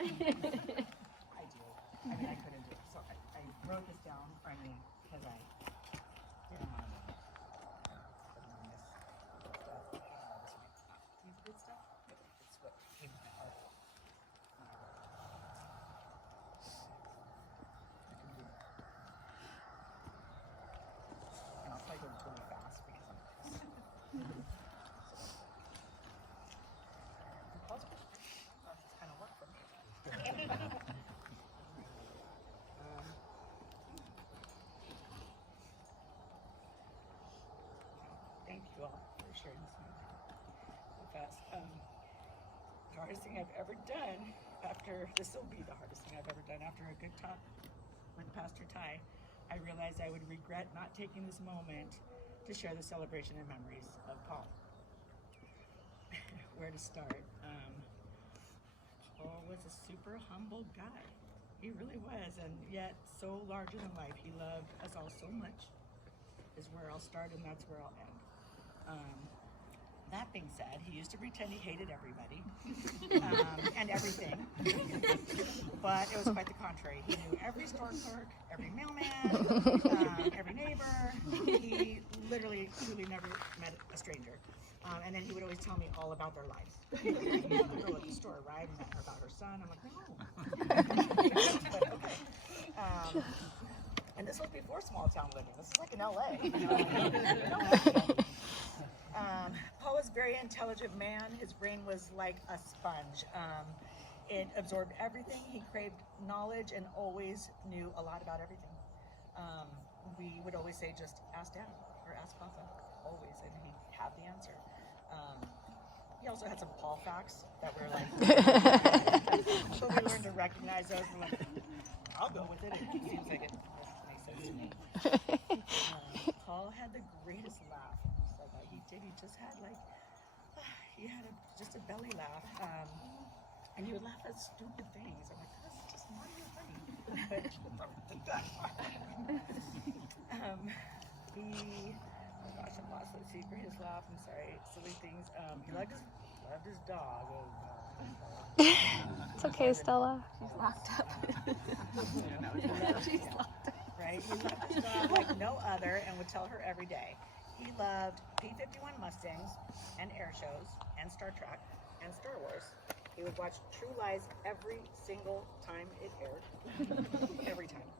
I do. I mean, I couldn't do it. So I wrote this down for me because I didn't want to miss stuff. These good stuff. It's what came to my heart. And I'll try to go really fast because I'm That's kind of work for me. Thank you all for sharing this with us. The hardest thing I've ever done this will be the hardest thing I've ever done after a good talk with Pastor Ty, I realized I would regret not taking this moment to share the celebration and memories of Paul. Where to start? Paul was a super humble guy. He really was, and yet so larger than life. He loved us all so much, is where I'll start, and that's where I'll end. That being said, he used to pretend he hated everybody and everything, but it was quite the contrary. He knew every store clerk, every mailman, every neighbor. He literally truly never met a stranger. And then he would always tell me all about their lives. You know the girl at the store, right? And about her son. I'm like, no. But okay. And this was before small town living. This is like in LA. Paul was a very intelligent man. His brain was like a sponge. It absorbed everything. He craved knowledge and always knew a lot about everything. We would always say, just ask Dad or ask Papa, always, and he'd have the answer. He also had some Paul facts that were like, so we learned to recognize those. We're like, I'll go with it. It seems like it makes sense to me. Paul had the greatest laugh. He said that he did. He just had just a belly laugh. And he would laugh at stupid things. I'm like, that's just not even funny. Oh gosh, I'm lost. Let's see, for his laugh, I'm sorry, silly things. He loved his dog. It's okay, Stella. She's locked up. She's locked up. Right? He loved his dog like no other and would tell her every day. He loved P-51 Mustangs and air shows and Star Trek and Star Wars. He would watch True Lies every single time it aired. Every time.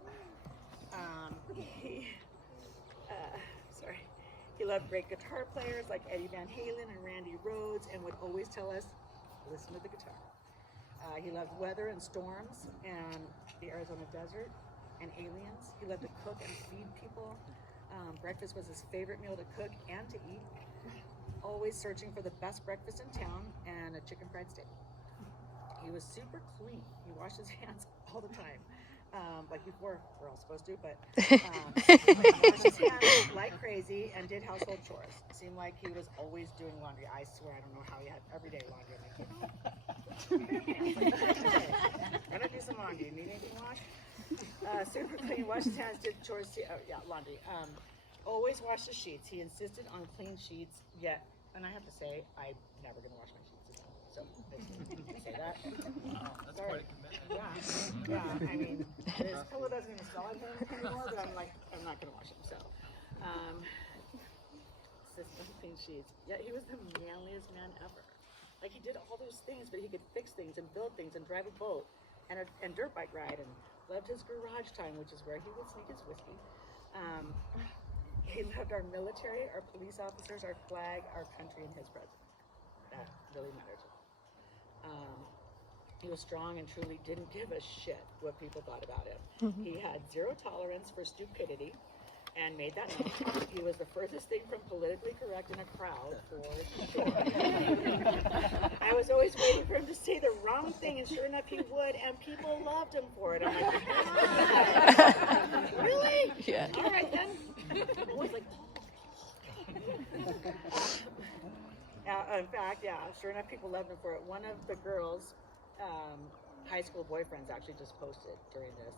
He loved great guitar players like Eddie Van Halen and Randy Rhoads and would always tell us, listen to the guitar. He loved weather and storms and the Arizona desert and aliens. He loved to cook and feed people. Breakfast was his favorite meal to cook and to eat. Always searching for the best breakfast in town and a chicken fried steak. He was super clean. He washed his hands all the time. Like before we're all supposed to, but washed his hands like crazy and did household chores. It seemed like he was always doing laundry. I swear, I don't know how he had everyday laundry. I'm like, I'm gonna do some laundry. Need anything washed? Super clean. Washed his hands, did chores. Laundry. Always washed the sheets. He insisted on clean sheets. Yet, and I have to say, I'm never gonna wash my sheets again. So I say that. That's quite a commitment. Yeah. I mean, his pillow doesn't even smell like him anymore, but I'm like, I'm not gonna wash him. So, system clean sheets. Yeah, he was the manliest man ever. Like he did all those things, but he could fix things and build things and drive a boat and dirt bike ride and loved his garage time, which is where he would sneak his whiskey. He loved our military, our police officers, our flag, our country, and his president. That really mattered to him. He was strong and truly didn't give a shit what people thought about him. Mm-hmm. He had zero tolerance for stupidity and made that known. He was the furthest thing from politically correct in a crowd, for sure. I was always waiting for him to say the wrong thing, and sure enough he would, and people loved him for it. I'm like, really? Yeah. All right then. Always like, in fact, yeah, sure enough, people loved him for it. One of the girls, high school boyfriends actually just posted during this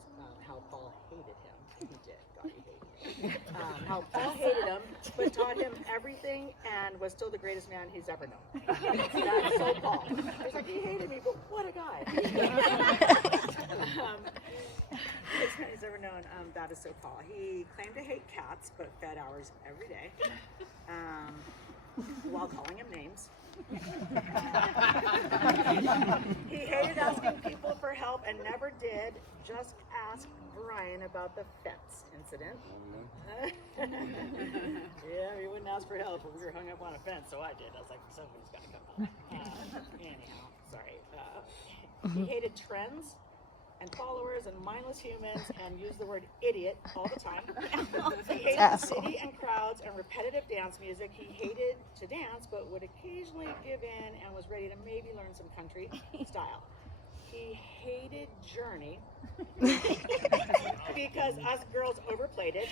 how Paul hated him. He did. God, he hated him. How Paul hated him, but taught him everything and was still the greatest man he's ever known. That's so Paul. He's like, he hated me, but what a guy. Greatest man he's ever known. That is so Paul. He claimed to hate cats, but fed ours every day. While calling him names. He hated asking people for help and never did. Just ask Brian about the fence incident. Yeah, he wouldn't ask for help, but we were hung up on a fence, so I did. I was like, somebody's got to come help. Anyhow, sorry. He hated trends and followers and mindless humans and used the word idiot all the time. He hated the city and crowds and repetitive dance music. He hated to dance, but would occasionally give in and was ready to maybe learn some country style. He hated Journey because us girls overplayed it.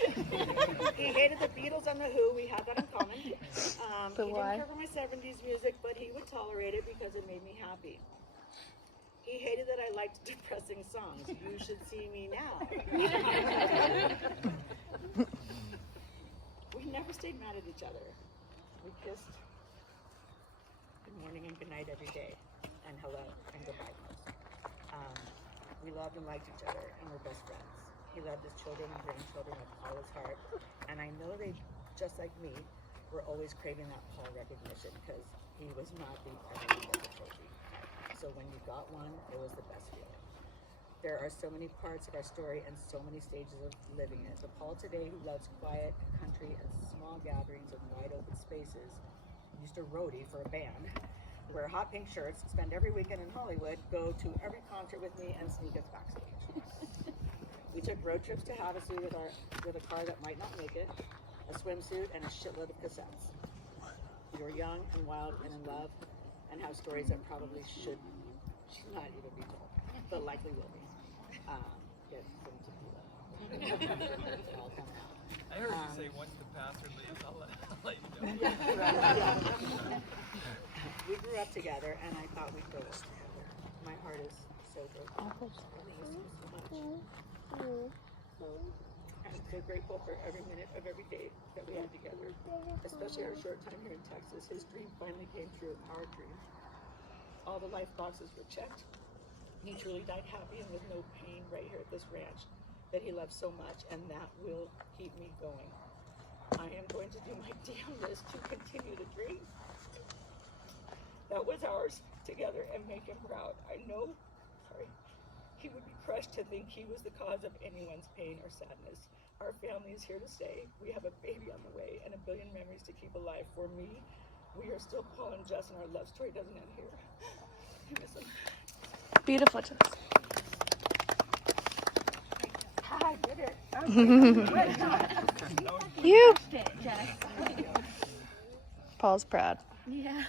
He hated the Beatles and the Who. We had that in common. He didn't care for my 70s music, but he would tolerate it because it made me happy. He hated that I liked depressing songs. You should see me now. We never stayed mad at each other. We kissed good morning and good night every day, and hello and goodbye. We loved and liked each other, and we're best friends. He loved his children and grandchildren with all his heart, and I know they, just like me, were always craving that Paul recognition because he was not the everyone gets a trophy. So when you got one, it was the best feeling. There are so many parts of our story and so many stages of living it. The Paul today who loves quiet and country and small gatherings and wide open spaces, used to roadie for a band, wear hot pink shirts, spend every weekend in Hollywood, go to every concert with me, and sneak us backstage. We took road trips to Havasu with a car that might not make it, a swimsuit, and a shitload of cassettes. We were young and wild and in love, and have stories that probably should not even be told, but likely will be. Get some tequila. It's all coming out. I heard you say once the pastor leaves, I'll let you know. Yeah. We grew up together, and I thought we'd grow up together. My heart is so broken. I miss you so much. I'm so grateful for every minute of every day that we had together, especially our short time here in Texas. His dream finally came true, our dream. All the life boxes were checked. He truly died happy and with no pain right here at this ranch that he loves so much, and that will keep me going. I am going to do my damnedest to continue the dream that was ours together and make him proud. I know, he would be crushed to think he was the cause of anyone's pain or sadness. Our family is here to stay. We have a baby on the way and a billion memories to keep alive. For me, we are still Paul and Jess, and our love story doesn't end here. I miss him. Beautiful, Jess. I did it. You. Paul's proud. Yeah.